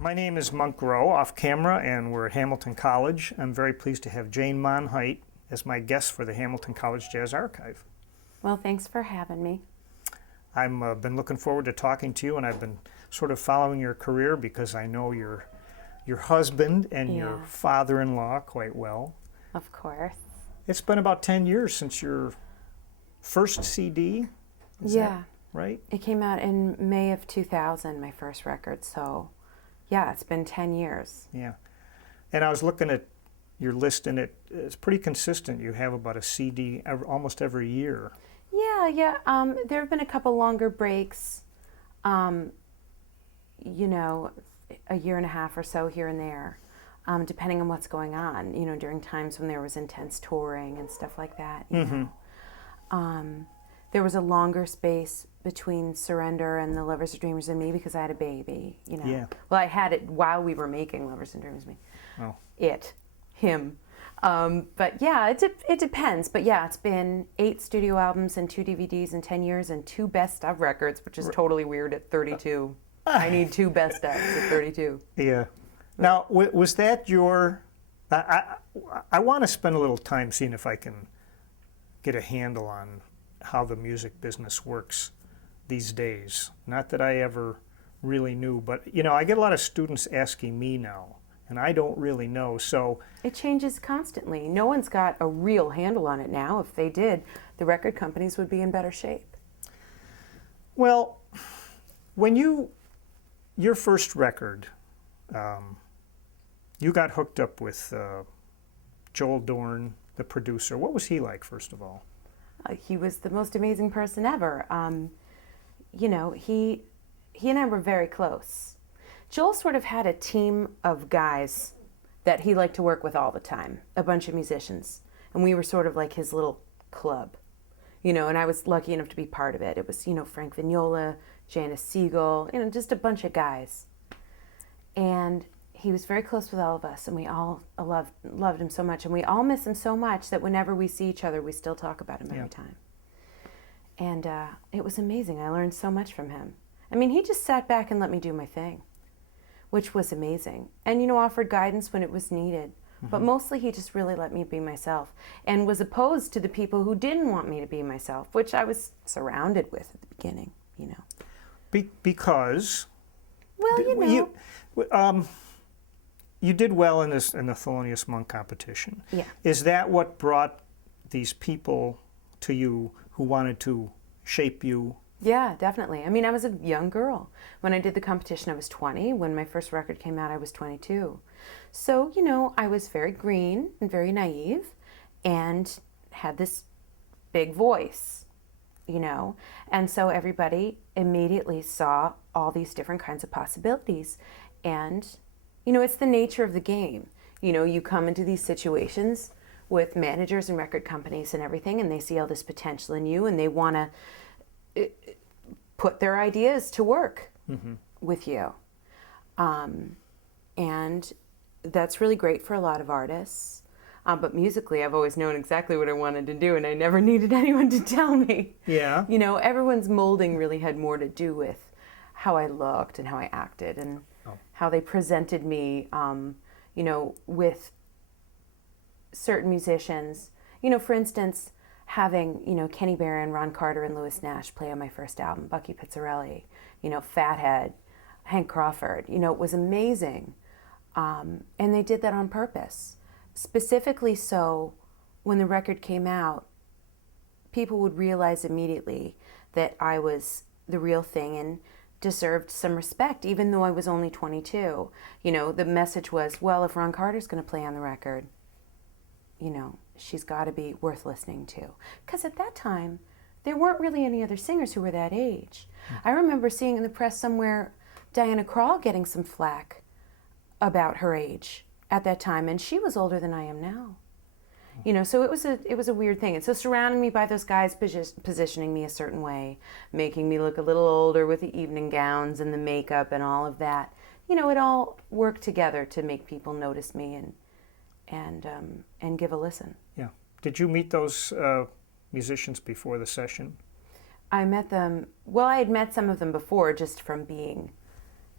My name is Monk Rowe, off camera, and we're at Hamilton College. I'm very pleased to have Jane Monheit as my guest for the Hamilton College Jazz Archive. Well, thanks for having me. I've been looking forward to talking to you, and I've been sort of following your career because I know your husband and your father-in-law quite well. Of course. It's been about 10 years since your first CD. Is that right? It came out in May of 2000, my first record, so yeah, it's been 10 years. Yeah. And I was looking at your list, and it's pretty consistent. You have about a CD almost every year. Yeah. There have been a couple longer breaks, a year and a half or so here and there, depending on what's going on, during times when there was intense touring and stuff like that. There was a longer space between Surrender and the Lovers and Dreamers and Me because I had a baby, Yeah. Well, I had it while we were making Lovers and Dreamers and Me. Oh. Him. But yeah, it depends. But yeah, it's been 8 studio albums and 2 DVDs in 10 years and 2 best of records, which is totally weird at 32. I need 2 best ofs at 32. Yeah. Now, was that your... I want to spend a little time seeing if I can get a handle on how the music business works these days. Not that I ever really knew, but, I get a lot of students asking me now, and I don't really know, so... It changes constantly. No one's got a real handle on it now. If they did, the record companies would be in better shape. Well, when your first record, you got hooked up with Joel Dorn, the producer. What was he like, first of all? He was the most amazing person ever. He and I were very close. Joel sort of had a team of guys that he liked to work with all the time, a bunch of musicians. And we were sort of like his little club, and I was lucky enough to be part of it. It was, Frank Vignola, Janice Siegel, just a bunch of guys. And he was very close with all of us, and we all loved him so much, and we all miss him so much that whenever we see each other, we still talk about him every time. And it was amazing. I learned so much from him. I mean, he just sat back and let me do my thing, which was amazing. And, offered guidance when it was needed. Mm-hmm. But mostly he just really let me be myself and was opposed to the people who didn't want me to be myself, which I was surrounded with at the beginning, Because... Well, you did well in the Thelonious Monk competition. Yeah. Is that what brought these people to you who wanted to shape you? Yeah, definitely. I mean, I was a young girl. When I did the competition, I was 20. When my first record came out, I was 22. So, I was very green and very naive and had this big voice, And so everybody immediately saw all these different kinds of possibilities. And, it's the nature of the game. You come into these situations with managers and record companies and everything, and they see all this potential in you, and they want to put their ideas to work with you. And that's really great for a lot of artists. But musically, I've always known exactly what I wanted to do, and I never needed anyone to tell me. Yeah. Everyone's molding really had more to do with how I looked and how I acted and how they presented me, with certain musicians. For instance, having, Kenny Barron, Ron Carter, and Louis Nash play on my first album, Bucky Pizzarelli, Fathead, Hank Crawford, it was amazing. And they did that on purpose. Specifically so, when the record came out, people would realize immediately that I was the real thing and deserved some respect, even though I was only 22. The message was, well, if Ron Carter's going to play on the record, she's got to be worth listening to. Because at that time, there weren't really any other singers who were that age. I remember seeing in the press somewhere Diana Krall getting some flack about her age at that time, and she was older than I am now. So it was a weird thing. And so surrounding me by those guys positioning me a certain way, making me look a little older with the evening gowns and the makeup and all of that, it all worked together to make people notice me and give a listen. Yeah. Did you meet those musicians before the session? I met them, well, I had met some of them before just from being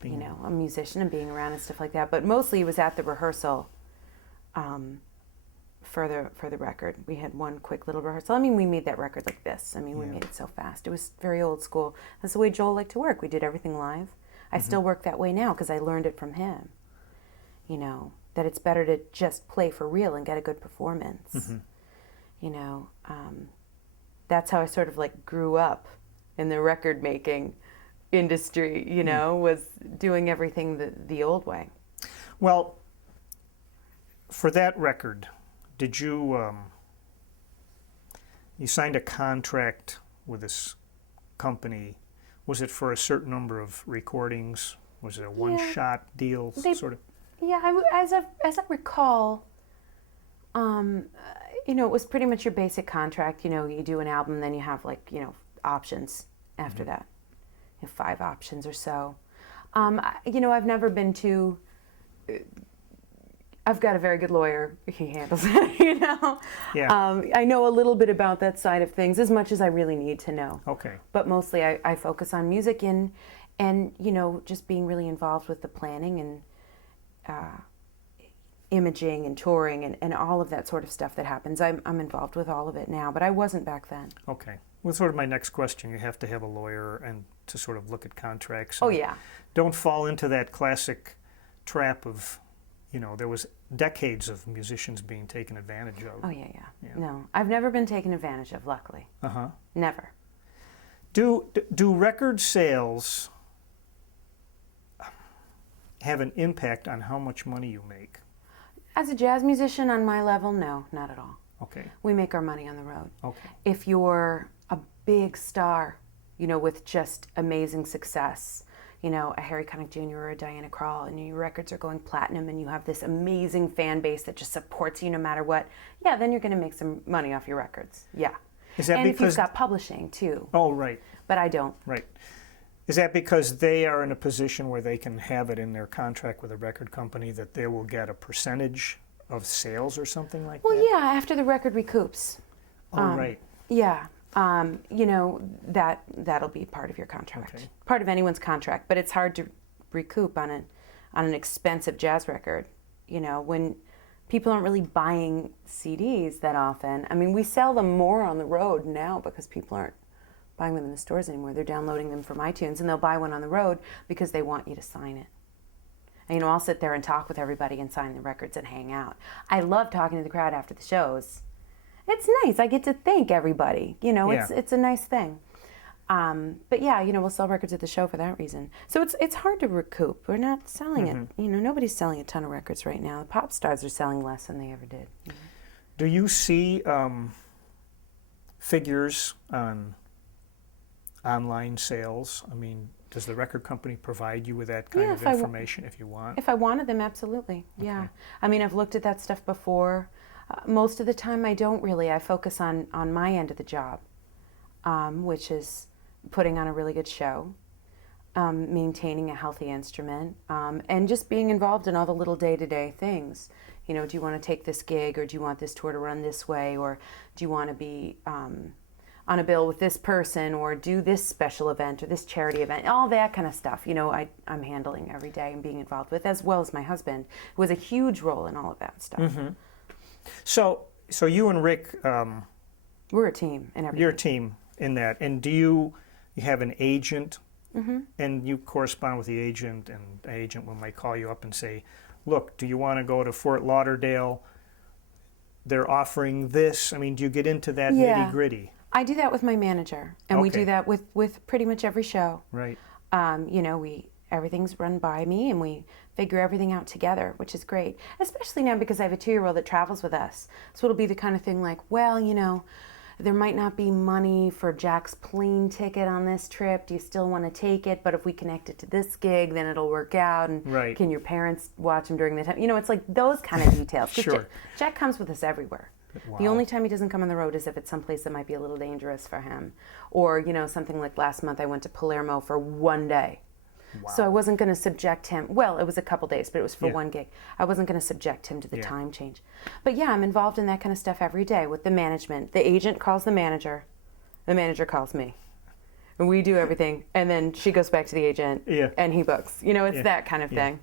you know, a musician and being around and stuff like that. But mostly it was at the rehearsal for the record. We had one quick little rehearsal. I mean, we made that record like this. I mean, we made it so fast. It was very old school. That's the way Joel liked to work. We did everything live. I still work that way now because I learned it from him. You know, that it's better to just play for real and get a good performance. You know, that's how I sort of like grew up in the record making industry, you know, was doing everything the old way. Well, for that record, did you, you signed a contract with this company. Was it for a certain number of recordings? Was it a one-shot deal, sort of? Yeah, as I recall, you know, it was pretty much your basic contract. You know, you do an album, then you have like, you know, options after that. You have 5 options or so. You know, I've never been too. I've got a very good lawyer. He handles it, you know. Yeah. I know a little bit about that side of things, as much as I really need to know. Okay. But mostly I focus on music and you know, just being really involved with the planning and imaging and touring and all of that sort of stuff that happens. I'm involved with all of it now, but I wasn't back then. Okay. Well, sort of my next question. You have to have a lawyer and to sort of look at contracts. Oh, yeah. Don't fall into that classic trap of, you know, there was decades of musicians being taken advantage of. Oh, yeah. No, I've never been taken advantage of, luckily. Never. Do record sales have an impact on how much money you make? As a jazz musician on my level, no, not at all. Okay. We make our money on the road. Okay. If you're a big star, you know, with just amazing success, you know, a Harry Connick Jr. or a Diana Krall, and your records are going platinum and you have this amazing fan base that just supports you no matter what, yeah, then you're going to make some money off your records. Yeah. Is that and because... if you've got publishing, too. Oh, right. But I don't. Right. Is that because they are in a position where they can have it in their contract with a record company that they will get a percentage of sales or something like that? Well, yeah, after the record recoups. Oh, right. Yeah. You know, that'll be part of your contract. Okay. Part of anyone's contract, but it's hard to recoup on an expensive jazz record. You know, when people aren't really buying CDs that often. I mean, we sell them more on the road now because people aren't buying them in the stores anymore. They're downloading them from iTunes, and they'll buy one on the road because they want you to sign it. And, you know, I'll sit there and talk with everybody and sign the records and hang out. I love talking to the crowd after the shows. It's nice. I get to thank everybody. You know, it's a nice thing. But yeah, you know, we'll sell records at the show for that reason. So it's hard to recoup. We're not selling it. You know, nobody's selling a ton of records right now. The pop stars are selling less than they ever did. You know? Do you see figures on online sales? I mean, does the record company provide you with that kind of information if you want? If I wanted them, absolutely. Yeah. I mean, I've looked at that stuff before. Most of the time I don't really. I focus on my end of the job, which is putting on a really good show, maintaining a healthy instrument, and just being involved in all the little day-to-day things. You know, do you want to take this gig, or do you want this tour to run this way, or do you want to be on a bill with this person, or do this special event or this charity event, all that kind of stuff, you know, I'm handling every day and being involved with, as well as my husband, who has a huge role in all of that stuff. So you and Rick... we're a team in everything. You're a team in that. And do you have an agent, and you correspond with the agent, and the agent might call you up and say, look, do you want to go to Fort Lauderdale? They're offering this. I mean, do you get into that nitty-gritty? I do that with my manager, and we do that with pretty much every show. Right. You know, everything's run by me, and we figure everything out together, which is great. Especially now because I have a 2-year-old that travels with us. So it'll be the kind of thing like, well, you know, there might not be money for Jack's plane ticket on this trip. Do you still want to take it? But if we connect it to this gig, then it'll work out. And can your parents watch him during the time? You know, it's like those kind of details. Sure. Jack comes with us everywhere. Wow. The only time he doesn't come on the road is if it's someplace that might be a little dangerous for him. Or, you know, something like last month I went to Palermo for 1 day. Wow. So I wasn't going to subject him. Well, it was a couple days, but it was for one gig. I wasn't going to subject him to the time change. But yeah, I'm involved in that kind of stuff every day with the management. The agent calls the manager calls me. and we do everything, and then she goes back to the agent, Yeah. and he books. You know, it's that kind of thing.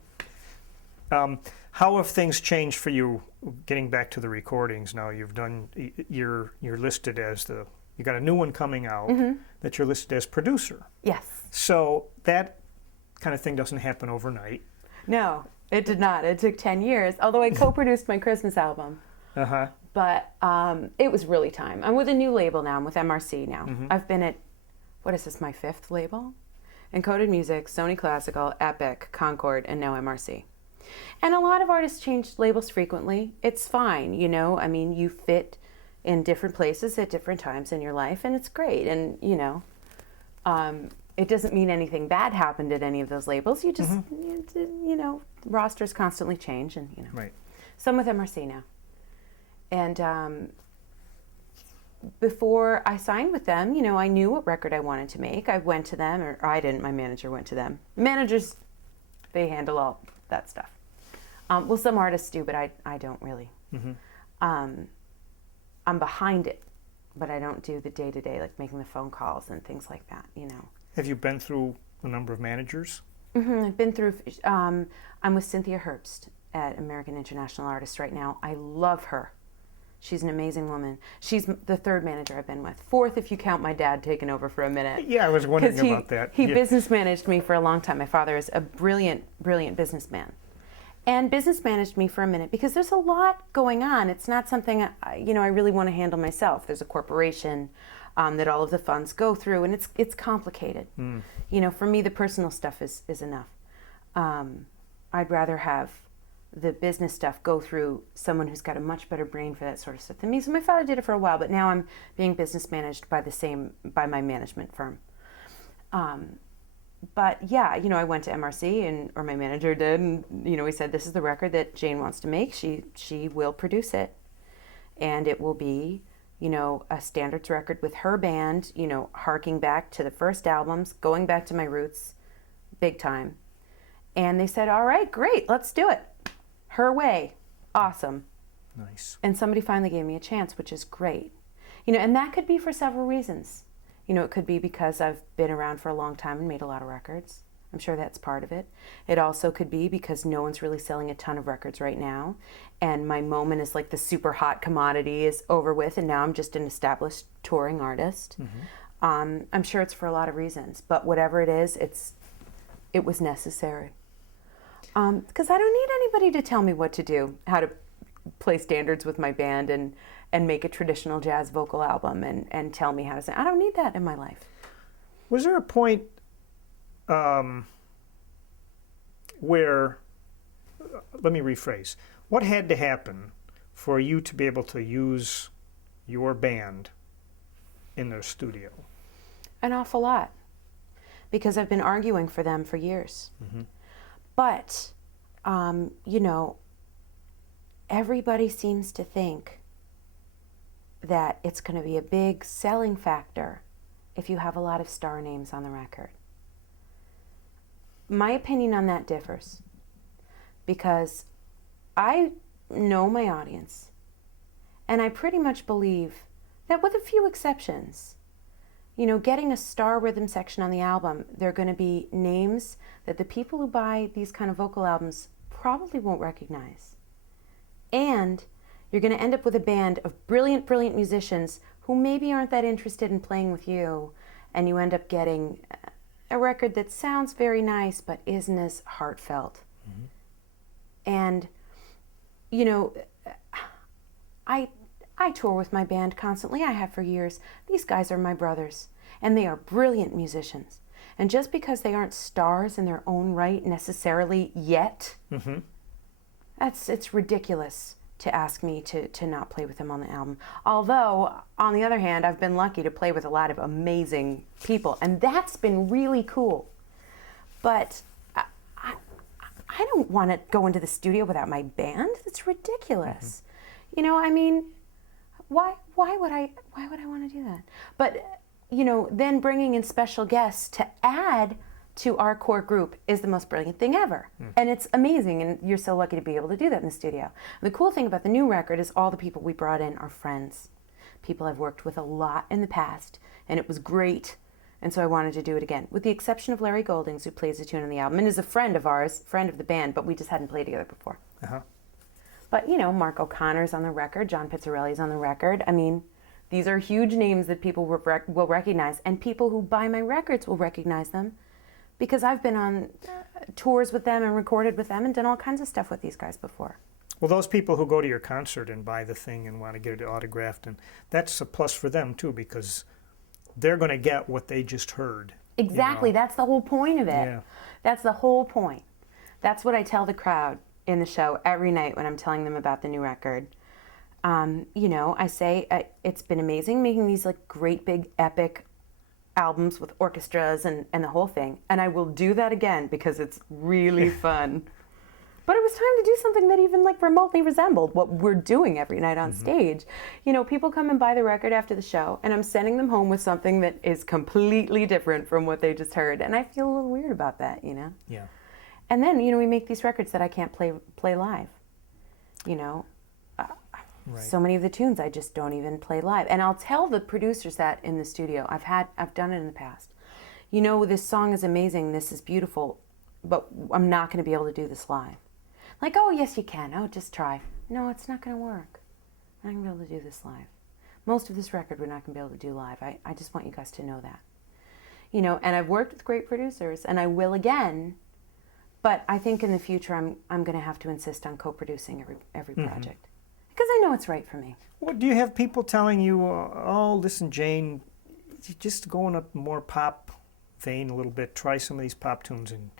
How have things changed for you getting back to the recordings now? You're listed as you got a new one coming out that you're listed as producer. Yes. So that kind of thing doesn't happen overnight. No, it did not. It took 10 years, although I co-produced my Christmas album. Uh-huh. But it was really time. I'm with a new label now. I'm with MRC now. I've been at, what is this, my 5th label? Encoded Music, Sony Classical, Epic, Concord, and now MRC. And a lot of artists change labels frequently. It's fine, you know. I mean, you fit in different places at different times in your life, and it's great. And, you know, it doesn't mean anything bad happened at any of those labels. You just, you know, rosters constantly change, and, you know. Right. So I'm with MRC now. And before I signed with them, you know, I knew what record I wanted to make. I went to them, or I didn't, my manager went to them. Managers, they handle all that stuff. Well, some artists do, but I don't really. I'm behind it, but I don't do the day-to-day, like making the phone calls and things like that, you know. Have you been through a number of managers? I've been through, I'm with Cynthia Herbst at American International Artists right now. I love her. She's an amazing woman. She's the 3rd manager I've been with. 4th if you count my dad taking over for a minute. Yeah, I was wondering about that. He business managed me for a long time. My father is a brilliant, brilliant businessman. And business managed me for a minute because there's a lot going on. It's not something, you know, I really want to handle myself. There's a corporation that all of the funds go through, and it's complicated. You know, for me, the personal stuff is enough. I'd rather have the business stuff go through someone who's got a much better brain for that sort of stuff than me. So my father did it for a while, but now I'm being business managed by my management firm. But yeah, you know, I went to MRC or my manager did, and you know, he said, this is the record that Jane wants to make. She will produce it, and it will be, you know, a standards record with her band, you know, harking back to the first albums, going back to my roots, big time. And they said, all right, great, let's do it. Her way. Awesome. Nice. And somebody finally gave me a chance, which is great. You know, and that could be for several reasons. You know, it could be because I've been around for a long time and made a lot of records. I'm sure that's part of it. It also could be because no one's really selling a ton of records right now, and my moment is like the super hot commodity is over with, and now I'm just an established touring artist. I'm sure it's for a lot of reasons, but whatever it is, it was necessary. Because I don't need anybody to tell me what to do, how to play standards with my band and make a traditional jazz vocal album and tell me how to sing. I don't need that in my life. Was there a point where, let me rephrase, what had to happen for you to be able to use your band in their studio? An awful lot, because I've been arguing for them for years. But, you know, everybody seems to think that it's going to be a big selling factor if you have a lot of star names on the record. My opinion on that differs, because I know my audience, and I pretty much believe that with a few exceptions, you know, getting a star rhythm section on the album, they're going to be names that the people who buy these kind of vocal albums probably won't recognize. And you're going to end up with a band of brilliant, brilliant musicians who maybe aren't that interested in playing with you, and you end up getting a record that sounds very nice but isn't as heartfelt. And, you know, I tour with my band constantly. I have for years. These guys are my brothers, and they are brilliant musicians. And just because they aren't stars in their own right necessarily yet, it's ridiculous to ask me to not play with them on the album. Although, on the other hand, I've been lucky to play with a lot of amazing people, and that's been really cool. But I don't want to go into the studio without my band. That's ridiculous. You know, I mean, why would I want to do that? But, you know, then bringing in special guests to add to our core group is the most brilliant thing ever. And it's amazing, and you're so lucky to be able to do that in the studio. The cool thing about the new record is all the people we brought in are friends. People I've worked with a lot in the past, and it was great And so I wanted to do it again, with the exception of Larry Goldings, who plays the tune on the album and is a friend of ours, friend of the band, but we just hadn't played together before. Uh-huh. But, you know, Mark O'Connor's on the record, John Pizzarelli's on the record. I mean, these are huge names that people will recognize, and people who buy my records will recognize them because I've been on tours with them and recorded with them and done all kinds of stuff with these guys before. Well, those people who go to your concert and buy the thing and want to get it autographed, and that's a plus for them too, because they're going to get what they just heard. Exactly. That's the whole point of it. Yeah. That's the whole point. That's what I tell the crowd in the show every night when I'm telling them about the new record. You know, I say it's been amazing making these like great big epic albums with orchestras and the whole thing. And I will do that again because it's really fun. But it was time to do something that even like remotely resembled what we're doing every night on stage. You know, people come and buy the record after the show and I'm sending them home with something that is completely different from what they just heard. And I feel a little weird about that, you know? Yeah. And then, you know, we make these records that I can't play live. You know, Right. so many of the tunes I just don't even play live. And I'll tell the producers that in the studio. I've done it in the past. You know, this song is amazing, this is beautiful, but I'm not going to be able to do this live. Like, oh, yes, you can. Oh, just try. No, it's not going to work. I'm not going to be able to do this live. Most of this record we're not going to be able to do live. I just want you guys to know that. You know, and I've worked with great producers, and I will again, but I think in the future I'm going to have to insist on co-producing every project. Because I know it's right for me. Well, do you have people telling you, oh, listen, Jane, you just go in a more pop vein a little bit, try some of these pop tunes, and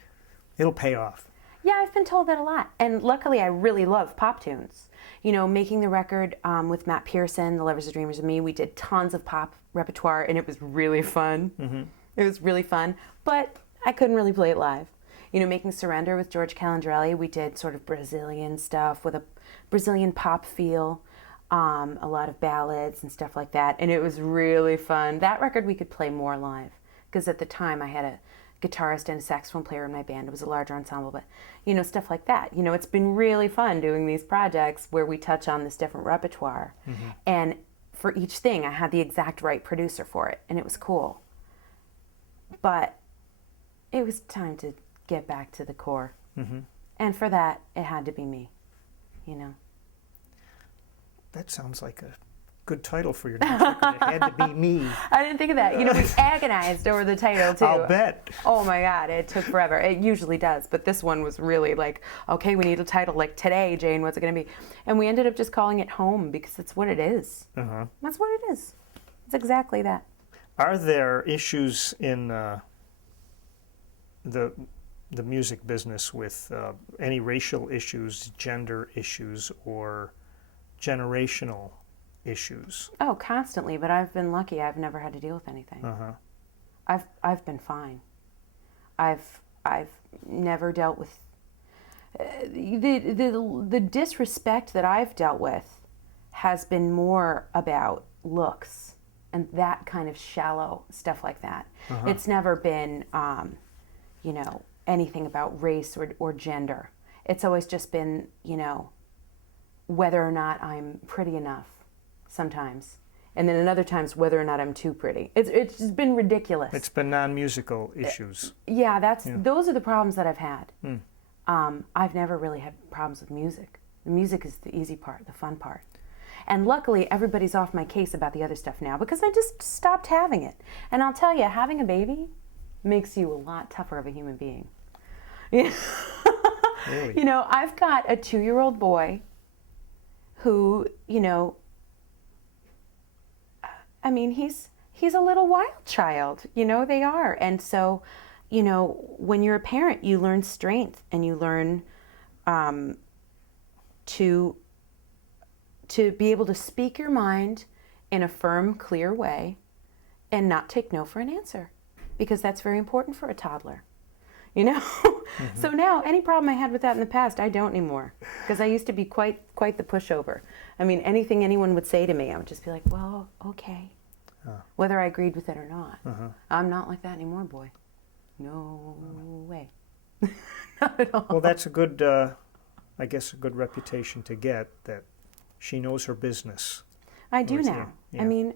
it'll pay off? Yeah, I've been told that a lot. And luckily, I really love pop tunes. You know, making the record with Matt Pearson, The Lovers, the Dreamers, and me, we did tons of pop repertoire, and it was really fun. It was really fun, but I couldn't really play it live. You know, making Surrender with George Calandrelli, we did sort of Brazilian stuff with a Brazilian pop feel, a lot of ballads and stuff like that, and it was really fun. That record we could play more live, because at the time I had a guitarist and a saxophone player in my band. It was a larger ensemble, but, you know, stuff like that. You know, it's been really fun doing these projects where we touch on this different repertoire. And for each thing, I had the exact right producer for it, and it was cool. But it was time to get back to the core. And for that, it had to be me, you know. That sounds like a good title for your next record. It had to be me. I didn't think of that. You know, we agonized over the title, too. I'll bet. Oh, my God. It took forever. It usually does. But this one was really like, okay, we need a title. Like, today, Jane, what's it going to be? And we ended up just calling it Home because that's what it is. That's what it is. It's exactly that. Are there issues in the music business with any racial issues, gender issues, or generational issues? Oh, constantly, but I've been lucky. I've never had to deal with anything. I've been fine. I've never dealt with the disrespect that I've dealt with has been more about looks and that kind of shallow stuff like that. It's never been you know, anything about race or gender. It's always just been, you know, whether or not I'm pretty enough sometimes. And then in other times, whether or not I'm too pretty. It's just been ridiculous. It's been non-musical issues. Yeah, those are the problems that I've had. I've never really had problems with music. The music is the easy part, the fun part. And luckily, everybody's off my case about the other stuff now because I just stopped having it. And I'll tell you, having a baby makes you a lot tougher of a human being. Really? You know, I've got a 2-year-old boy who, you know, I mean, he's a little wild child. You know, they are. And so, you know, when you're a parent, you learn strength and you learn to be able to speak your mind in a firm, clear way and not take no for an answer, because that's very important for a toddler. You know? So now, any problem I had with that in the past, I don't anymore, because I used to be quite the pushover. I mean, anything anyone would say to me, I would just be like, well, okay, whether I agreed with it or not. I'm not like that anymore, boy. No way. Not at all. Well, that's a good, I guess, a good reputation to get, that she knows her business. I do now. Yeah. I mean,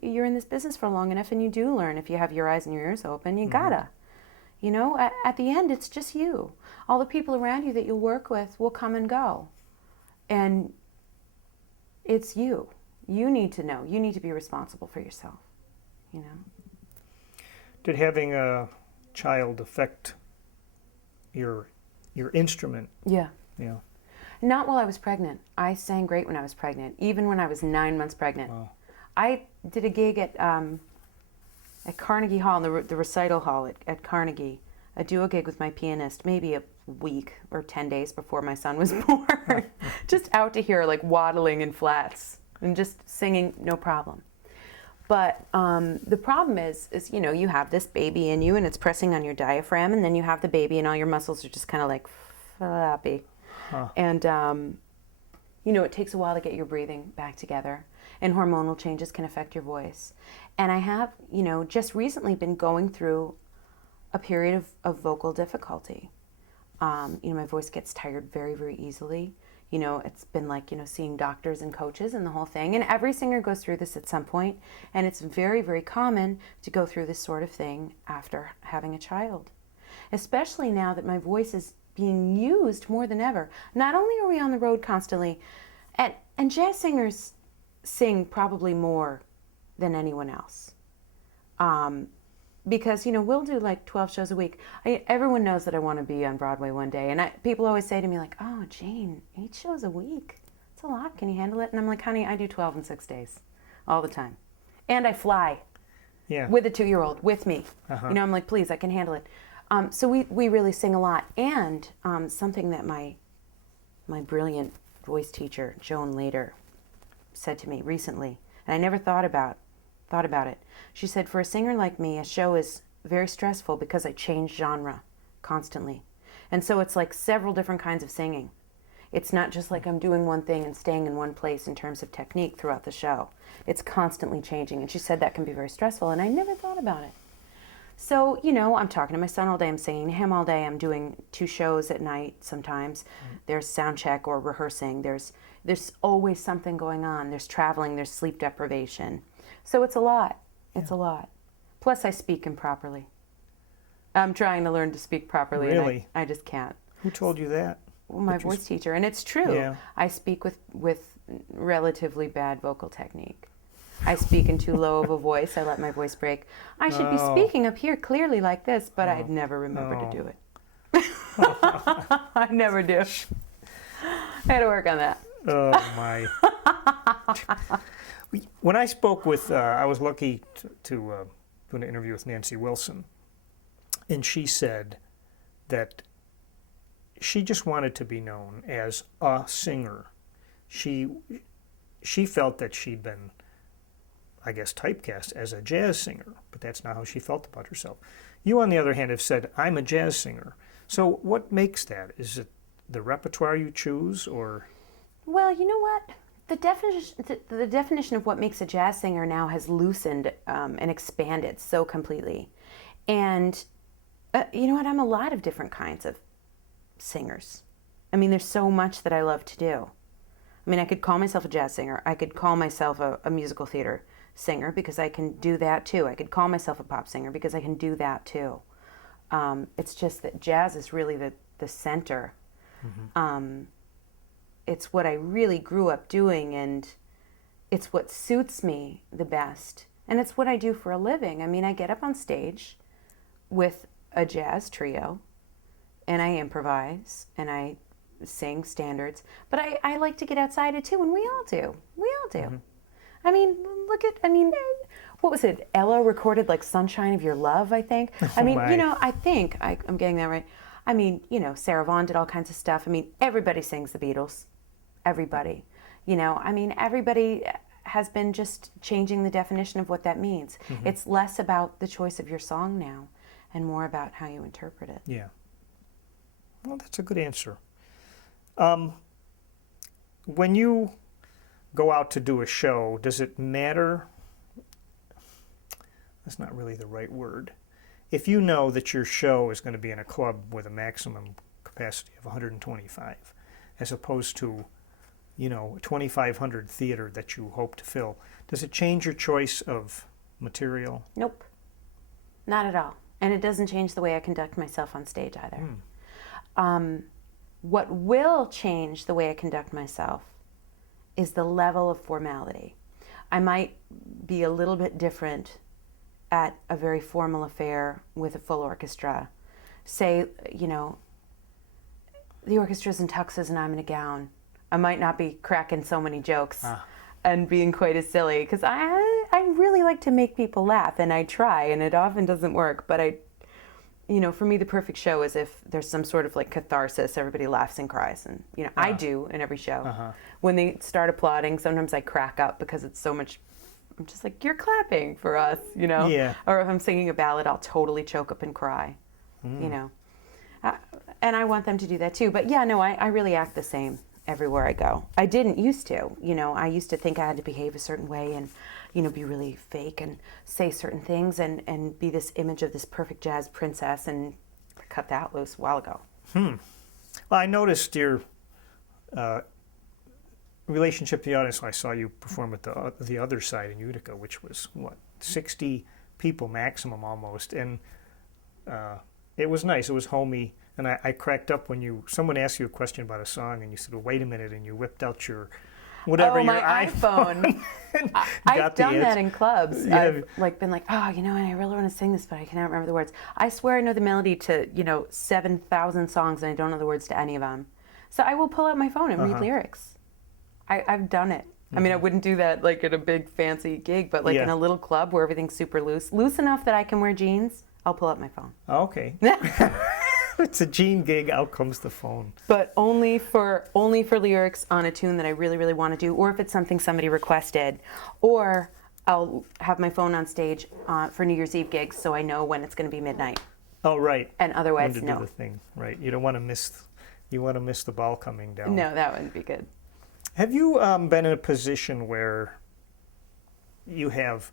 you're in this business for long enough, and you do learn. If you have your eyes and your ears open, you gotta. You know, at the end, it's just you. All the people around you that you'll work with will come and go. And it's you. You need to know. You need to be responsible for yourself, you know. Did having a child affect your instrument? Yeah. Yeah. Not while I was pregnant. I sang great when I was pregnant, even when I was 9 months pregnant. Wow. I did a gig at Carnegie Hall, in the recital hall at Carnegie, a duo gig with my pianist, maybe a week or 10 days before my son was born. Just out to here, like waddling in flats and just singing, no problem. But the problem is, you know, you have this baby in you and it's pressing on your diaphragm, and then you have the baby and all your muscles are just kind of like flappy. Huh. And, you know, it takes a while to get your breathing back together, and hormonal changes can affect your voice. And I have, you know, just recently been going through a period of vocal difficulty. You know, my voice gets tired very, very easily. You know, it's been like, you know, seeing doctors and coaches and the whole thing. And every singer goes through this at some point. And it's very, very common to go through this sort of thing after having a child. Especially now that my voice is being used more than ever. Not only are we on the road constantly, and jazz singers sing probably more than anyone else. Because, you know, we'll do like 12 shows a week. Everyone knows that I want to be on Broadway one day. And people always say to me like, oh, Jane, 8 shows a week. It's a lot. Can you handle it? And I'm like, honey, I do 12 in 6 days all the time. And I fly with a 2-year-old with me. You know, I'm like, please, I can handle it. So we really sing a lot. And something that my brilliant voice teacher, Joan Lader, said to me recently, and I never thought about it. She said, for a singer like me, a show is very stressful because I change genre constantly. And so it's like several different kinds of singing. It's not just like I'm doing one thing and staying in one place in terms of technique throughout the show. It's constantly changing. And she said that can be very stressful, and I never thought about it. So, you know, I'm talking to my son all day, I'm singing to him all day, I'm doing 2 shows at night sometimes. There's sound check or rehearsing. There's always something going on. There's traveling, there's sleep deprivation. So it's a lot. It's a lot. Plus I speak improperly. I'm trying to learn to speak properly. Really? And I just can't. Who told you that? Well, my voice teacher. And it's true. Yeah. I speak with relatively bad vocal technique. I speak in too low of a voice. I let my voice break. I should be speaking up here clearly like this, but I'd never remember to do it. I never do. I had to work on that. Oh, my. When I spoke with, I was lucky to do an interview with Nancy Wilson, and she said that she just wanted to be known as a singer. She felt that she'd been, I guess, typecast as a jazz singer, but that's not how she felt about herself. You, on the other hand, have said, I'm a jazz singer. So what makes that? Is it the repertoire you choose, or? Well, you know what? The definition of what makes a jazz singer now has loosened and expanded so completely. And you know what? I'm a lot of different kinds of singers. I mean, there's so much that I love to do. I mean, I could call myself a jazz singer. I could call myself a musical theater singer because I can do that too. I could call myself a pop singer because I can do that too. It's just that jazz is really the center. It's what I really grew up doing, and it's what suits me the best. And it's what I do for a living. I mean, I get up on stage with a jazz trio, and I improvise, and I sing standards. But I like to get outside it too, and we all do. I mean, what was it? Ella recorded like Sunshine of Your Love, I think. I mean, you know, I'm getting that right. I mean, you know, Sarah Vaughan did all kinds of stuff. I mean, everybody sings the Beatles. Everybody. You know, I mean, everybody has been just changing the definition of what that means. It's less about the choice of your song now and more about how you interpret it. Yeah. Well, that's a good answer. When you go out to do a show, does it matter? That's not really the right word. If you know that your show is going to be in a club with a maximum capacity of 125, as opposed to a 2,500 theater that you hope to fill, does it change your choice of material? Nope, not at all. And it doesn't change the way I conduct myself on stage either. What will change the way I conduct myself is the level of formality. I might be a little bit different at a very formal affair with a full orchestra. Say, the orchestra's in tuxes and I'm in a gown. I might not be cracking so many jokes and being quite as silly, because I really like to make people laugh, and I try, and it often doesn't work, but for me, the perfect show is if there's some sort of like catharsis, everybody laughs and cries, and I do in every show. When they start applauding, sometimes I crack up because it's so much. I'm just like, you're clapping for us, Yeah. Or if I'm singing a ballad, I'll totally choke up and cry, and I want them to do that too. But yeah, no, I really act the same everywhere I go. I didn't used to, I used to think I had to behave a certain way and, be really fake and say certain things and be this image of this perfect jazz princess, and I cut that loose a while ago. Well, I noticed your relationship to the audience. I saw you perform at the other side in Utica, which was, 60 people maximum almost, and it was nice. It was homey. And I cracked up when someone asked you a question about a song, and you said, well, wait a minute, and you whipped out your your iPhone. I've done that in clubs. Yeah. I've been like, and I really want to sing this, but I cannot remember the words. I swear I know the melody to, 7,000 songs, and I don't know the words to any of them. So I will pull out my phone and read lyrics. I've done it. I mean, I wouldn't do that like at a big fancy gig, but in a little club where everything's super loose enough that I can wear jeans, I'll pull out my phone. Okay. It's a jean gig, out comes the phone. But only for lyrics on a tune that I really, really want to do, or if it's something somebody requested, or I'll have my phone on stage for New Year's Eve gigs, so I know when it's going to be midnight. Oh, right. And otherwise, when to do the thing, right? You don't want to miss. You want to miss the ball coming down. No, that wouldn't be good. Have you been in a position where you have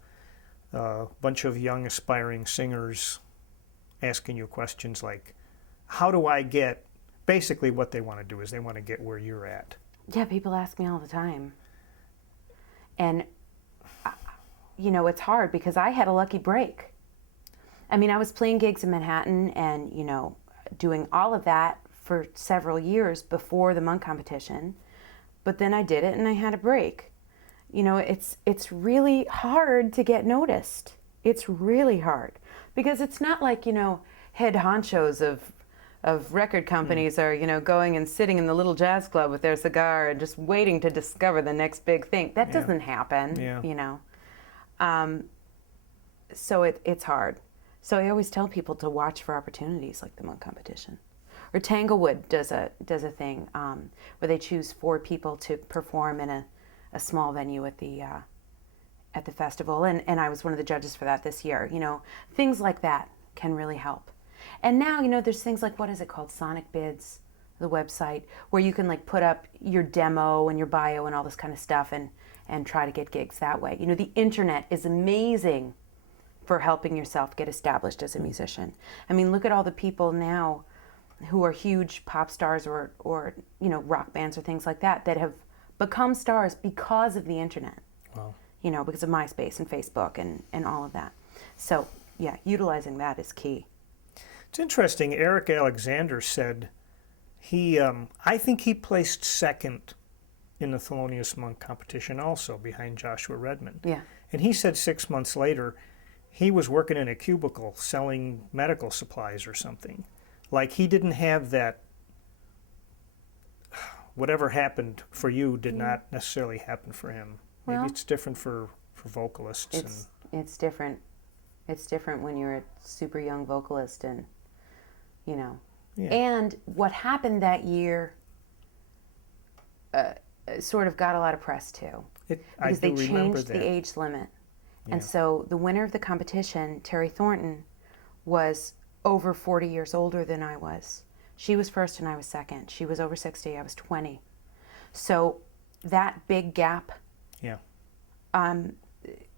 a bunch of young aspiring singers asking you questions like, how do I get, basically what they want to do is they want to get where you're at? Yeah, people ask me all the time. And, it's hard because I had a lucky break. I mean, I was playing gigs in Manhattan and, doing all of that for several years before the Monk competition. But then I did it and I had a break. It's really hard to get noticed. It's really hard because it's not like, head honchos of record companies are, going and sitting in the little jazz club with their cigar and just waiting to discover the next big thing. That doesn't happen, So it's hard. So I always tell people to watch for opportunities like the Monk competition. Or Tanglewood does a thing where they choose 4 people to perform in a small venue at the festival, and I was one of the judges for that this year. Things like that can really help. And now, there's things like, what is it called? Sonic Bids, the website, where you can put up your demo and your bio and all this kind of stuff and try to get gigs that way. The internet is amazing for helping yourself get established as a musician. I mean, look at all the people now who are huge pop stars or rock bands or things like that have become stars because of the internet. Wow. Because of MySpace and Facebook and all of that. So, yeah, utilizing that is key. It's interesting. Eric Alexander said I think he placed second in the Thelonious Monk competition also, behind Joshua Redman. Yeah. And he said 6 months later he was working in a cubicle selling medical supplies or something. Like he didn't have that, whatever happened for you did not necessarily happen for him. Maybe it's different for vocalists. It's different. It's different when you're a super young vocalist and, Yeah. And what happened that year sort of got a lot of press too. Because they changed the age limit. Yeah. And so the winner of the competition, Terry Thornton, was over 40 years older than I was. She was first and I was second. She was over 60, I was 20. So that big gap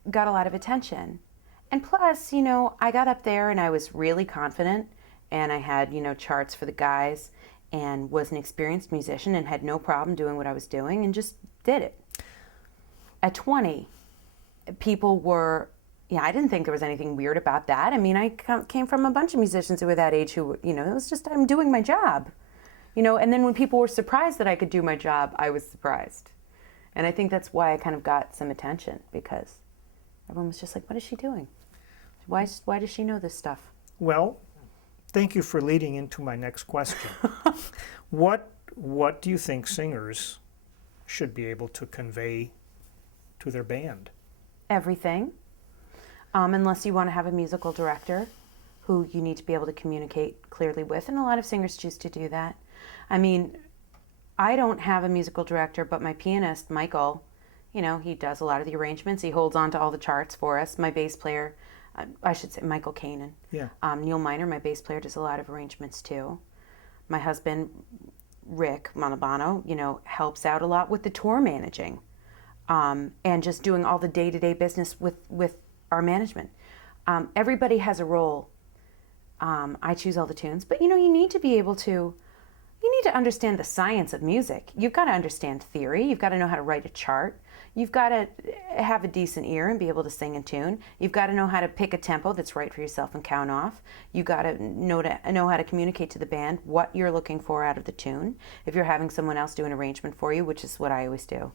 got a lot of attention. And plus, I got up there and I was really confident and I had, charts for the guys and was an experienced musician and had no problem doing what I was doing and just did it. At 20, people were, I didn't think there was anything weird about that. I mean, I came from a bunch of musicians who were that age who, it was just, I'm doing my job. And then when people were surprised that I could do my job, I was surprised. And I think that's why I kind of got some attention, because everyone was just like, what is she doing? Why does she know this stuff? Well, thank you for leading into my next question. What do you think singers should be able to convey to their band? Everything. Unless you want to have a musical director who you need to be able to communicate clearly with, and a lot of singers choose to do that. I mean, I don't have a musical director, but my pianist, Michael, he does a lot of the arrangements. He holds on to all the charts for us. My bass player, I should say Michael Kanan. Yeah. Neil Miner, my bass player, does a lot of arrangements too. My husband, Rick Montalbano, helps out a lot with the tour managing, and just doing all the day-to-day business with our management. Everybody has a role. I choose all the tunes, but you need to be able to, understand the science of music. You've got to understand theory. You've got to know how to write a chart. You've got to have a decent ear and be able to sing in tune. You've got to know how to pick a tempo that's right for yourself and count off. You've got to know how to communicate to the band what you're looking for out of the tune. If you're having someone else do an arrangement for you, which is what I always do.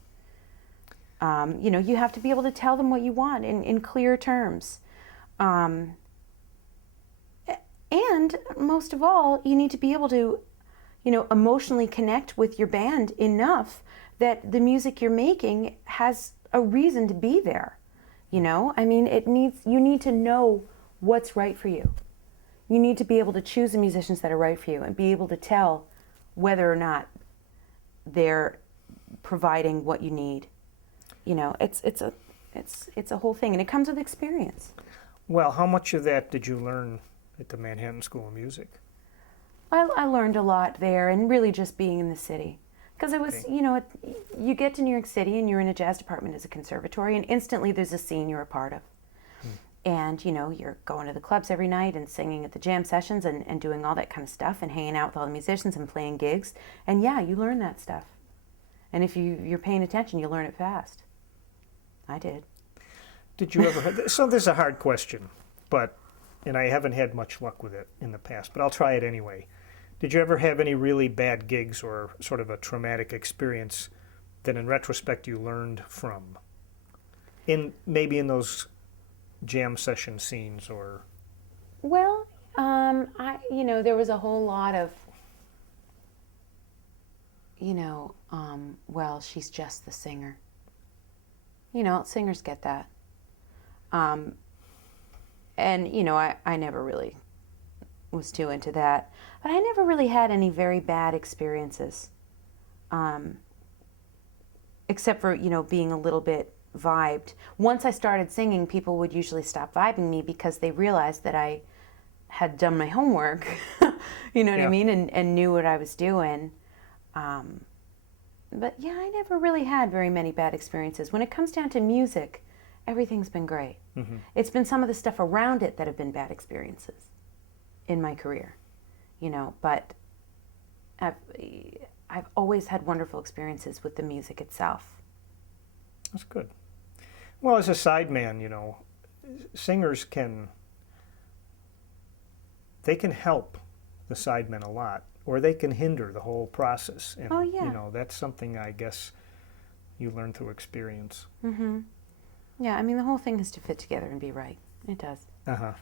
You have to be able to tell them what you want in clear terms. And most of all, you need to be able to, emotionally connect with your band enough that the music you're making has a reason to be there. I mean, you need to know what's right for you. You need to be able to choose the musicians that are right for you and be able to tell whether or not they're providing what you need. It's a whole thing, and it comes with experience. Well, how much of that did you learn at the Manhattan School of Music? I learned a lot there, and really just being in the city. Because it was, you get to New York City and you're in a jazz department as a conservatory, and instantly there's a scene you're a part of. And, you're going to the clubs every night and singing at the jam sessions and doing all that kind of stuff and hanging out with all the musicians and playing gigs. And yeah, you learn that stuff. And if you're paying attention, you learn it fast. I did. Did you ever so this is a hard question, and I haven't had much luck with it in the past, but I'll try it anyway. Did you ever have any really bad gigs or sort of a traumatic experience that in retrospect you learned from? Maybe in those jam session scenes or... Well, there was a whole lot of, well, she's just the singer. Singers get that. And, I never really was too into that. But I never really had any very bad experiences. Except for, being a little bit vibed. Once I started singing, people would usually stop vibing me because they realized that I had done my homework, what I mean, and knew what I was doing. But yeah, I never really had very many bad experiences. When it comes down to music, everything's been great. Mm-hmm. It's been some of the stuff around it that have been bad experiences in my career, but I've always had wonderful experiences with the music itself. That's good. Well, as a sideman, singers can help the sidemen a lot, or they can hinder the whole process. And, oh, yeah. That's something I guess you learn through experience. Mm-hmm. Yeah, I mean, the whole thing has to fit together and be right. It does. Uh-huh.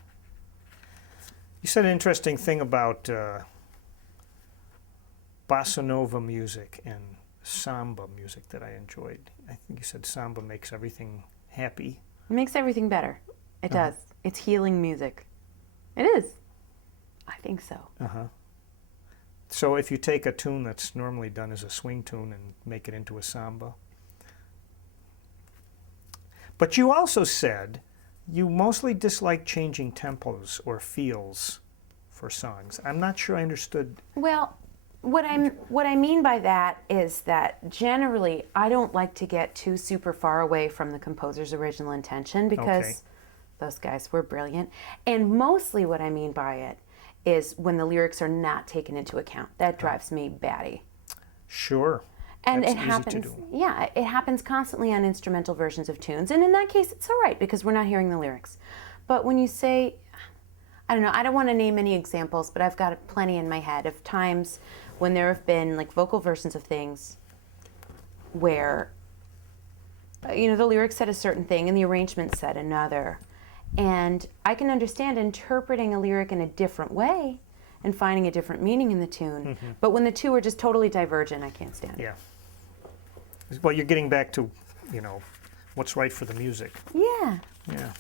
You said an interesting thing about bossa nova music and samba music that I enjoyed. I think you said samba makes everything happy. It makes everything better. It does. It's healing music. It is. I think so. Uh-huh. So if you take a tune that's normally done as a swing tune and make it into a samba. But you also said you mostly dislike changing tempos or feels for songs. I'm not sure I understood. Well, what I mean by that is that generally I don't like to get too super far away from the composer's original intention because those guys were brilliant. And mostly what I mean by it is when the lyrics are not taken into account. That drives me batty. Sure. And That's it easy to happens, do. yeah, it happens constantly on instrumental versions of tunes. And in that case, it's all right because we're not hearing the lyrics. But when you say, I don't know, I don't want to name any examples, but I've got plenty in my head of times when there have been like vocal versions of things where, the lyrics said a certain thing and the arrangement said another. And I can understand interpreting a lyric in a different way and finding a different meaning in the tune. But when the two are just totally divergent, I can't stand it. Yeah. Well, you're getting back to, what's right for the music. Yeah. Yeah.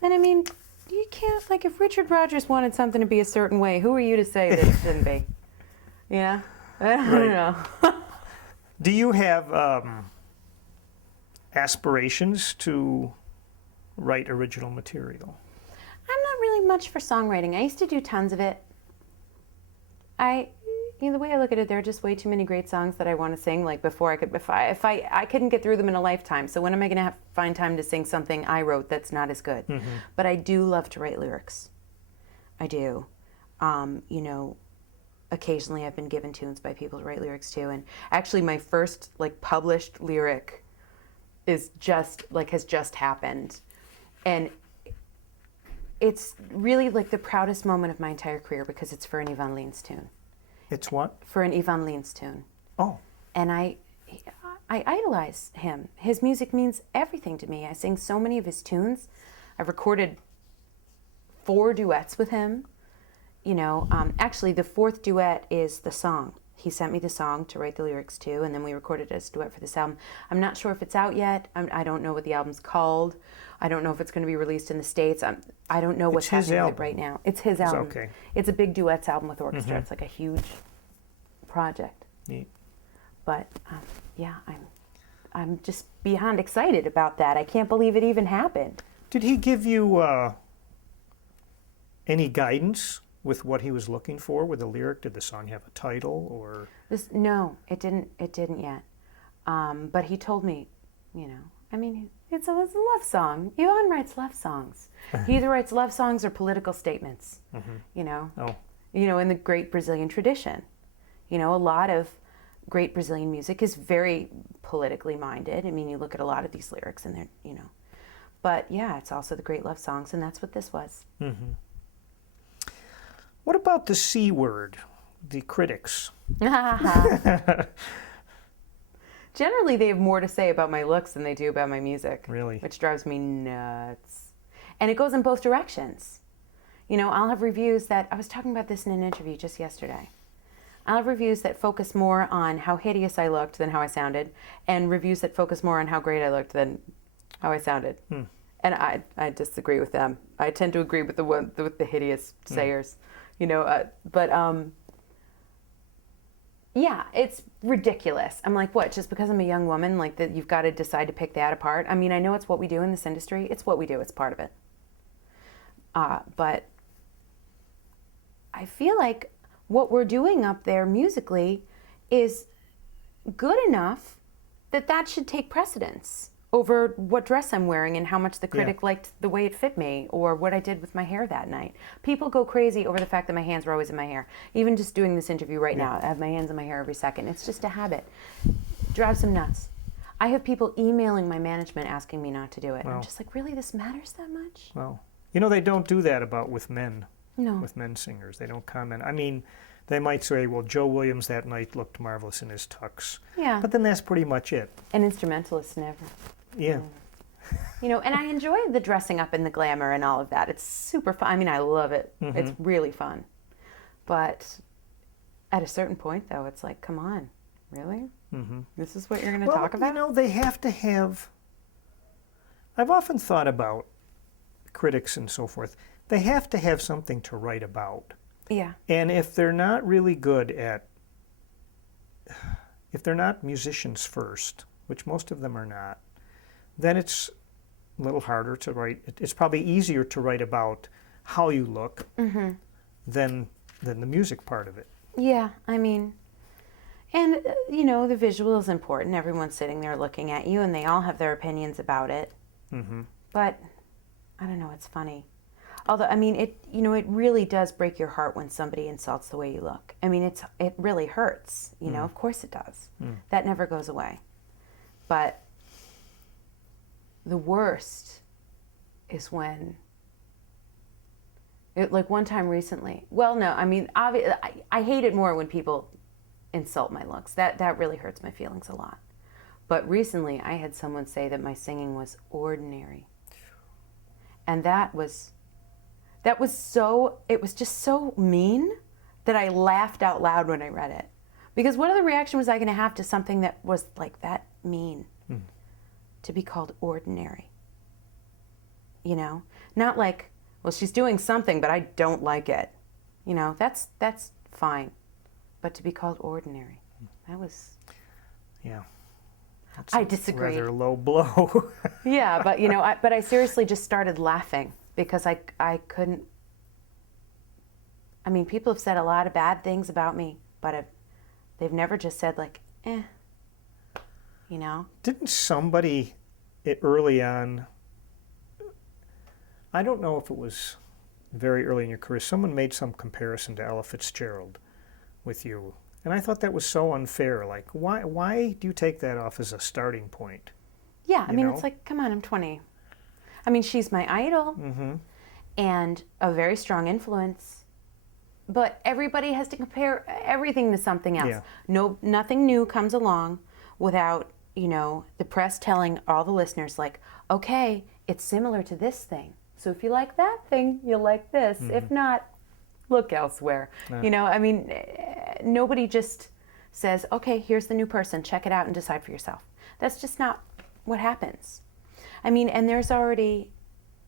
And I mean, you can't, like, if Richard Rodgers wanted something to be a certain way, who are you to say that it shouldn't be? Yeah? I don't know. Do you have aspirations to write original material? I'm not really much for songwriting. I used to do tons of it. The way I look at it, there are just way too many great songs that I want to sing. Like before, if I couldn't get through them in a lifetime. So when am I going to find time to sing something I wrote that's not as good? But I do love to write lyrics. I do. Occasionally I've been given tunes by people to write lyrics to, and actually my first published lyric is has just happened, and it's really the proudest moment of my entire career because it's for an Ivan Lins tune. It's what? For an Ivan Lins tune. Oh. And I idolize him. His music means everything to me. I sing so many of his tunes. I've recorded 4 duets with him. Actually the 4th duet is the song. He sent me the song to write the lyrics to, and then we recorded it as a duet for this album. I'm not sure if it's out yet. I don't know what the album's called. I don't know if it's going to be released in the States. I don't know what's happening with it right now. It's his album. Okay. It's a big duets album with orchestra. It's like a huge project. Neat. But I'm just beyond excited about that. I can't believe it even happened. Did he give you any guidance with what he was looking for with the lyric? Did the song have a title or? No, it didn't. It didn't yet. But he told me, it's a love song. Ivan writes love songs. He either writes love songs or political statements. Oh. In the great Brazilian tradition. A lot of great Brazilian music is very politically minded. I mean, you look at a lot of these lyrics and they're, But yeah, it's also the great love songs, and that's what this was. What about the C word, the critics? Generally, they have more to say about my looks than they do about my music. Really? Which drives me nuts. And it goes in both directions. I'll have reviews that, I was talking about this in an interview just yesterday. I'll have reviews that focus more on how hideous I looked than how I sounded, and reviews that focus more on how great I looked than how I sounded. And I disagree with them. I tend to agree with the hideous sayers. Yeah, it's ridiculous. I'm like, what, just because I'm a young woman, that you've got to decide to pick that apart? I mean, I know it's what we do in this industry. It's what we do. It's part of it. But I feel like what we're doing up there musically is good enough that should take precedence over what dress I'm wearing and how much the critic liked the way it fit me or what I did with my hair that night. People go crazy over the fact that my hands were always in my hair. Even just doing this interview right now, I have my hands in my hair every second. It's just a habit. Drives them nuts. I have people emailing my management asking me not to do it. Well, I'm just like, really, this matters that much? Well, they don't do that with men. No. With men singers. They don't comment. I mean, they might say, well, Joe Williams that night looked marvelous in his tux. Yeah. But then that's pretty much it. An instrumentalist never. Yeah. And I enjoy the dressing up and the glamour and all of that. It's super fun. I mean, I love it. It's really fun. But at a certain point, though, it's like, come on, really? This is what you're going to talk about? They have to have... I've often thought about critics and so forth. They have to have something to write about. Yeah. And if they're not really good at... If they're not musicians first, which most of them are not, then it's a little harder to write. It's probably easier to write about how you look than the music part of it. Yeah, I mean, and, the visual is important. Everyone's sitting there looking at you, and they all have their opinions about it. But, I don't know, it's funny. Although, I mean, it really does break your heart when somebody insults the way you look. I mean, it really hurts, of course it does. That never goes away. But the worst is when, like one time recently, well, no, I mean, I hate it more when people insult my looks. That really hurts my feelings a lot. But recently I had someone say that my singing was ordinary. And it was just so mean that I laughed out loud when I read it. Because what other reaction was I going to have to something that was like that mean? To be called ordinary. Not like, well, she's doing something, but I don't like it. That's fine. But to be called ordinary, that was... Yeah. That's I disagree. Rather low blow. Yeah, but but I seriously just started laughing because I couldn't. I mean, people have said a lot of bad things about me, but they've never just said like, eh. Didn't somebody early on? I don't know if it was very early in your career. Someone made some comparison to Ella Fitzgerald with you. And I thought that was so unfair. Like, why do you take that off as a starting point? Yeah, I mean, it's like, come on, I'm 20. I mean, she's my idol and a very strong influence. But everybody has to compare everything to something else. Yeah. Nothing new comes along without, the press telling all the listeners, like, okay, it's similar to this thing. So if you like that thing, you'll like this. If not, look elsewhere. I mean, nobody just says, okay, here's the new person, check it out and decide for yourself. That's just not what happens. I mean, and there's already,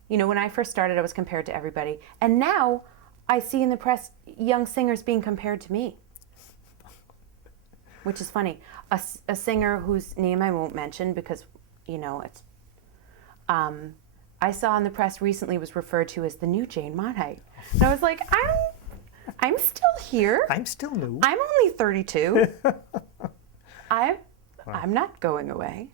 when I first started, I was compared to everybody. And now I see in the press young singers being compared to me, which is funny. A singer whose name I won't mention because, it's, I saw in the press recently was referred to as the new Jane Monheit. And I was like, I'm still here. I'm still new. I'm only 32. I'm not going away.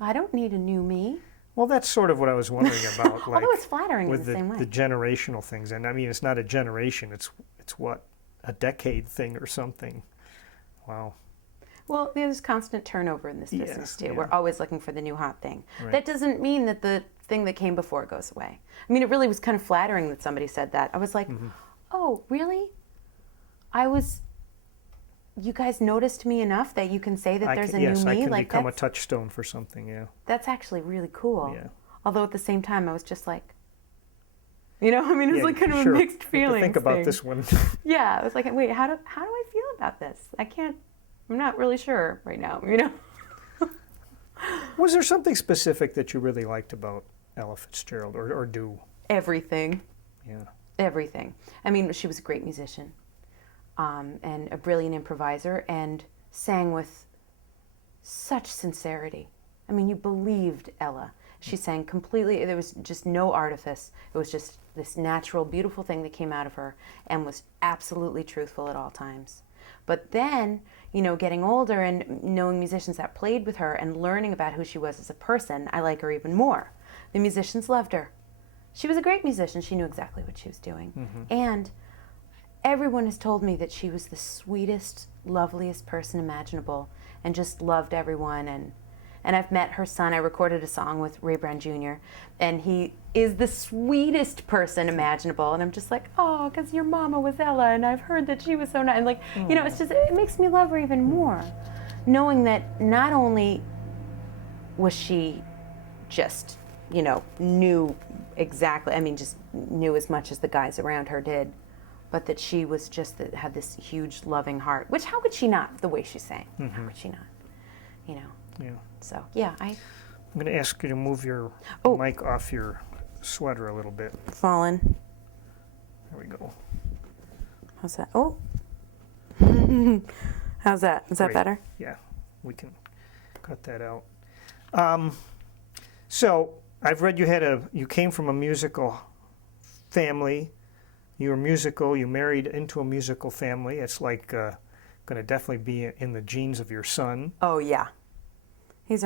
I don't need a new me. Well, that's sort of what I was wondering about. Like, although it's flattering with in the same way. The generational things. And I mean, it's not a generation. It's what, a decade thing or something. Wow. Well, there's constant turnover in this business, too. Yeah. We're always looking for the new hot thing. Right. That doesn't mean that the thing that came before goes away. I mean, it really was kind of flattering that somebody said that. I was like, oh, really? You guys noticed me enough that you can say that there's a new me? Yes, I can like, become a touchstone for something, yeah. That's actually really cool. Yeah. Although at the same time, I was just like, I mean, it was like kind of a mixed feeling. Think about this one. Yeah, I was like, wait, how do I feel about this? I'm not really sure right now, Was there something specific that you really liked about Ella Fitzgerald or do? Everything. Yeah. Everything. I mean, she was a great musician and a brilliant improviser and sang with such sincerity. I mean, you believed Ella. She sang completely, there was just no artifice. It was just this natural, beautiful thing that came out of her and was absolutely truthful at all times. But then, getting older and knowing musicians that played with her and learning about who she was as a person, I like her even more. The musicians loved her. She was a great musician. She knew exactly what she was doing. And everyone has told me that she was the sweetest, loveliest person imaginable and just loved everyone. And I've met her son. I recorded a song with Ray Brown Jr. and he is the sweetest person imaginable. And I'm just like, oh, because your mama was Ella and I've heard that she was so nice. And like, it's just, it makes me love her even more. Knowing that not only was she just, knew exactly, I mean, just knew as much as the guys around her did, but that she was just, had this huge loving heart, which how could she not, the way she sang? How could she not? Yeah. So, yeah, I'm going to ask you to move your mic off your sweater a little bit. Fallen. There we go. How's that? Oh. How's that? Is that Great. better? Yeah, we can cut that out. So I've read you came from a musical family. You were musical. You married into a musical family. It's like going to definitely be in the genes of your son. Oh, yeah. He's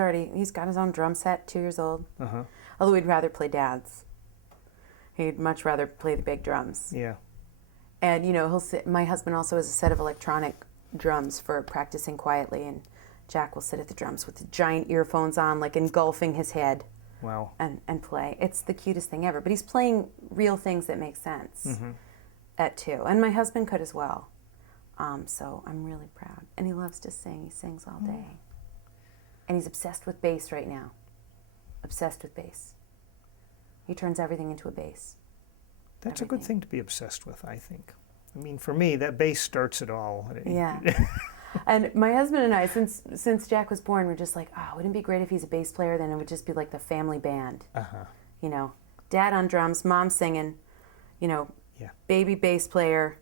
got his own drum set, 2 years old. Although he'd rather play dad's. He'd much rather play the big drums. Yeah. And, you know, my husband also has a set of electronic drums for practicing quietly, and Jack will sit at the drums with the giant earphones on, like engulfing his head. Wow. And play. It's the cutest thing ever. But he's playing real things that make sense at 2. And my husband could as well. So I'm really proud. And he loves to sing. He sings all day. And he's obsessed with bass right now. Obsessed with bass. He turns everything into a bass. That's a good thing to be obsessed with, I think. I mean, for me, that bass starts it all. Yeah. And my husband and I, since Jack was born, we're just like, oh, wouldn't it be great if he's a bass player? Then it would just be like the family band. You know, dad on drums, mom singing, you know, baby bass player,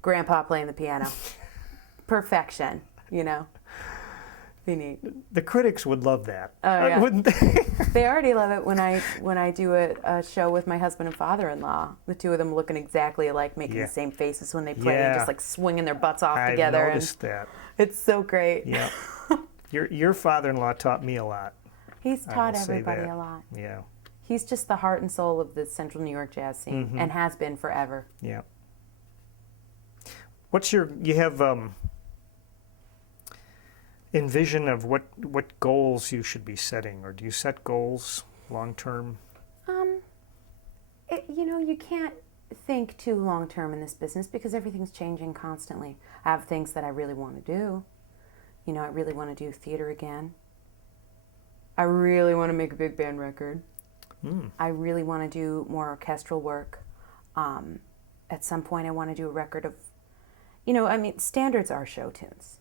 grandpa playing the piano. Perfection, you know. Be neat. The critics would love that. Oh, yeah. Wouldn't they? They already love it when I do a show with my husband and father-in-law. The two of them looking exactly alike, making the same faces when they play, and just like swinging their butts off together. I noticed that. It's so great. Yeah. Your father-in-law taught me a lot. He's taught everybody a lot. Yeah. He's just the heart and soul of the Central New York jazz scene, and has been forever. Yeah. You have envision of what goals you should be setting, or do you set goals long term? You know, you can't think too long term in this business because everything's changing constantly. I have things that I really want to do. You know, I really want to do theater again. I really want to make a big band record. I really want to do more orchestral work. At some point I want to do a record of, you know, I mean, standards are show tunes.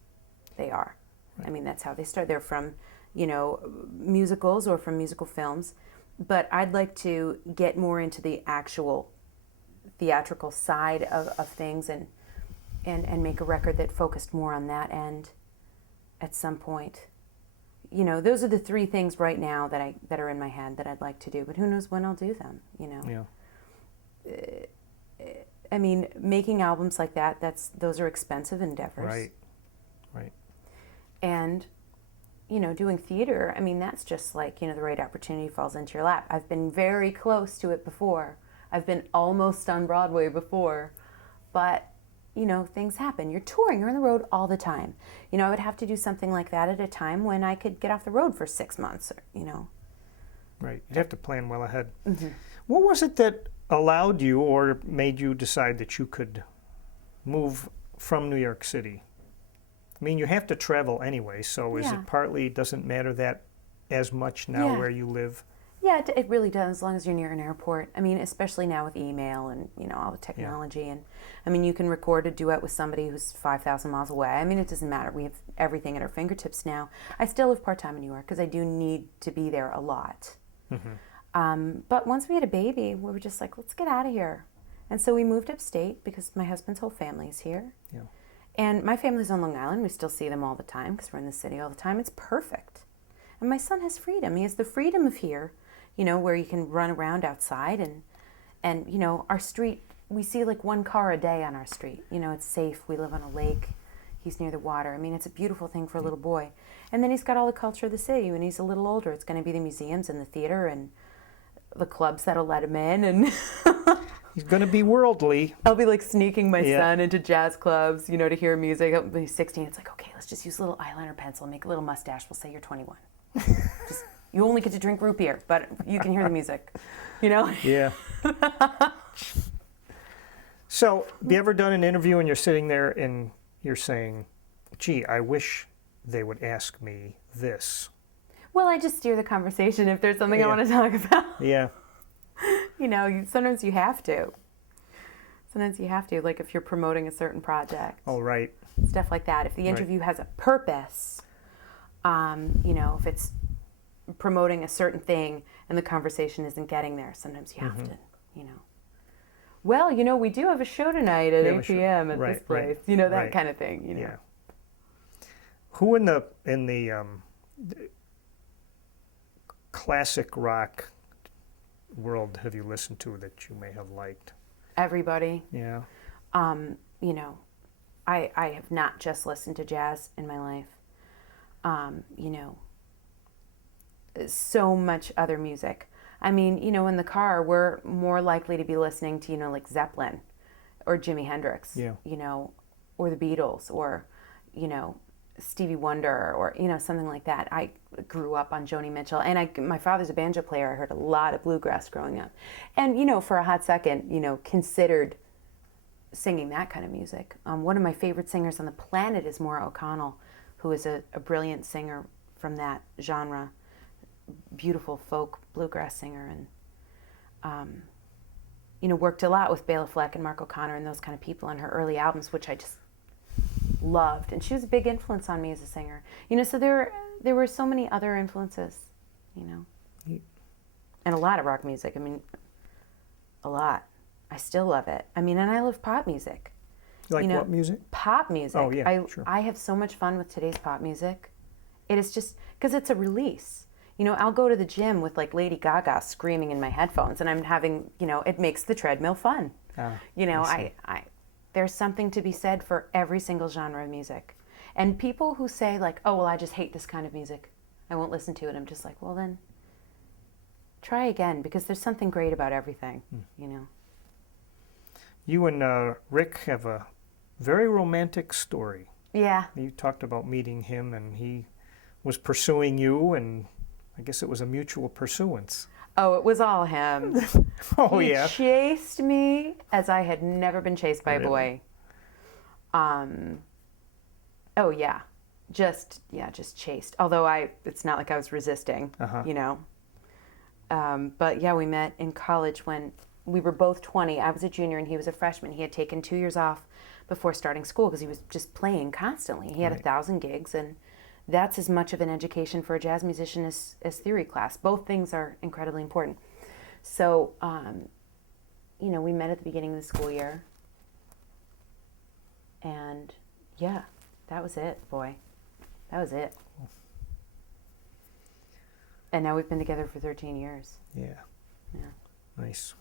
They are. Right. I mean, that's how they start. They're from, you know, musicals or from musical films. But I'd like to get more into the actual theatrical side of things and make a record that focused more on that end at some point. You know, those are the 3 things right now that are in my head that I'd like to do. But who knows when I'll do them, you know. Yeah. I mean, making albums like those are expensive endeavors. Right. And, you know, doing theater, I mean, that's just like, you know, the right opportunity falls into your lap. I've been very close to it before. I've been almost on Broadway before. But, you know, things happen. You're touring, you're on the road all the time. You know, I would have to do something like that at a time when I could get off the road for 6 months, you know. Right. You'd have to plan well ahead. What was it that allowed you or made you decide that you could move from New York City? I mean, you have to travel anyway, so is it partly doesn't matter that as much now where you live? Yeah, it really does, as long as you're near an airport. I mean, especially now with email and, you know, all the technology. And, I mean, you can record a duet with somebody who's 5,000 miles away. I mean, it doesn't matter. We have everything at our fingertips now. I still live part-time in New York because I do need to be there a lot. But once we had a baby, we were just like, let's get out of here. And so we moved upstate because my husband's whole family is here. Yeah. And my family's on Long Island. We still see them all the time because we're in the city all the time. It's perfect. And my son has freedom. He has the freedom of here, you know, where you can run around outside. And you know, our street, we see like 1 car a day on our street. You know, it's safe. We live on a lake. He's near the water. I mean, it's a beautiful thing for a little boy. And then he's got all the culture of the city. When he's a little older, it's going to be the museums and the theater and the clubs that'll let him in. And he's going to be worldly. I'll be like sneaking my son into jazz clubs, you know, to hear music. He'll be 16. It's like, okay, let's just use a little eyeliner pencil, make a little mustache. We'll say you're 21. Just, you only get to drink root beer, but you can hear the music, you know? Yeah. So, have you ever done an interview and you're sitting there and you're saying, gee, I wish they would ask me this? Well, I just steer the conversation if there's something I want to talk about. Yeah. You know, sometimes you have to. Sometimes you have to, like if you're promoting a certain project. Oh, right. Stuff like that. If the interview has a purpose, you know, if it's promoting a certain thing and the conversation isn't getting there, sometimes you have to, you know. Well, you know, we do have a show tonight at 8 p.m. at this place. You know, that kind of thing, you know. Yeah. Who in the classic rock world have you listened to that you may have liked? Everybody. Yeah. You know, I have not just listened to jazz in my life. You know, so much other music. I mean, you know, in the car, we're more likely to be listening to, you know, like Zeppelin or Jimi Hendrix, Yeah. you know, or the Beatles or, you know, Stevie Wonder or, you know, something like that. I grew up on Joni Mitchell, and my father's a banjo player. I heard a lot of bluegrass growing up. And, you know, for a hot second, you know, considered singing that kind of music. One of my favorite singers on the planet is Maura O'Connell, who is a brilliant singer from that genre, beautiful folk bluegrass singer, and you know, worked a lot with Bela Fleck and Mark O'Connor and those kind of people on her early albums, which I just loved. And she was a big influence on me as a singer. You know, so there were so many other influences, you know, and a lot of rock music. I mean, a lot. I still love it. I mean, and I love pop music. Like, you know, what music? Pop music. Oh, yeah, sure. I have so much fun with today's pop music. It is just because it's a release. You know, I'll go to the gym with like Lady Gaga screaming in my headphones, and I'm having, you know, it makes the treadmill fun. You know, I there's something to be said for every single genre of music. And people who say like, oh, well, I just hate this kind of music, I won't listen to it. I'm just like, well, then try again, because there's something great about everything, you know. You and Rick have a very romantic story. Yeah. You talked about meeting him, and he was pursuing you, and I guess it was a mutual pursuance. Oh, it was all him. Oh, he yeah. chased me as I had never been chased by a boy. Oh, yeah. Just chased. Although it's not like I was resisting, you know. But yeah, we met in college when we were both 20. I was a junior and he was a freshman. He had taken 2 years off before starting school because he was just playing constantly. He had 1,000 gigs, and that's as much of an education for a jazz musician as theory class. Both things are incredibly important. So, you know, we met at the beginning of the school year. And yeah, that was it, boy. That was it. And now we've been together for 13 years. Yeah. Yeah. Nice.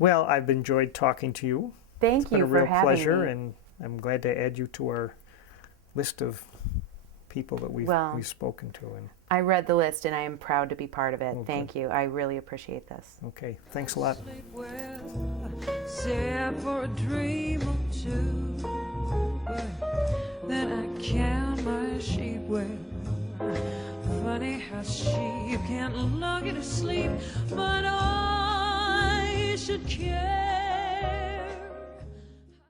Well, I've enjoyed talking to you. Thank you for having me. It's been a real pleasure, and I'm glad to add you to our list of people that we've spoken to. And I read the list, and I am proud to be part of it. Okay. Thank you. I really appreciate this. Okay, thanks a lot. Except for a dream or two, then I count my sheep well. Funny how sheep can't lucky to sleep, but I should care.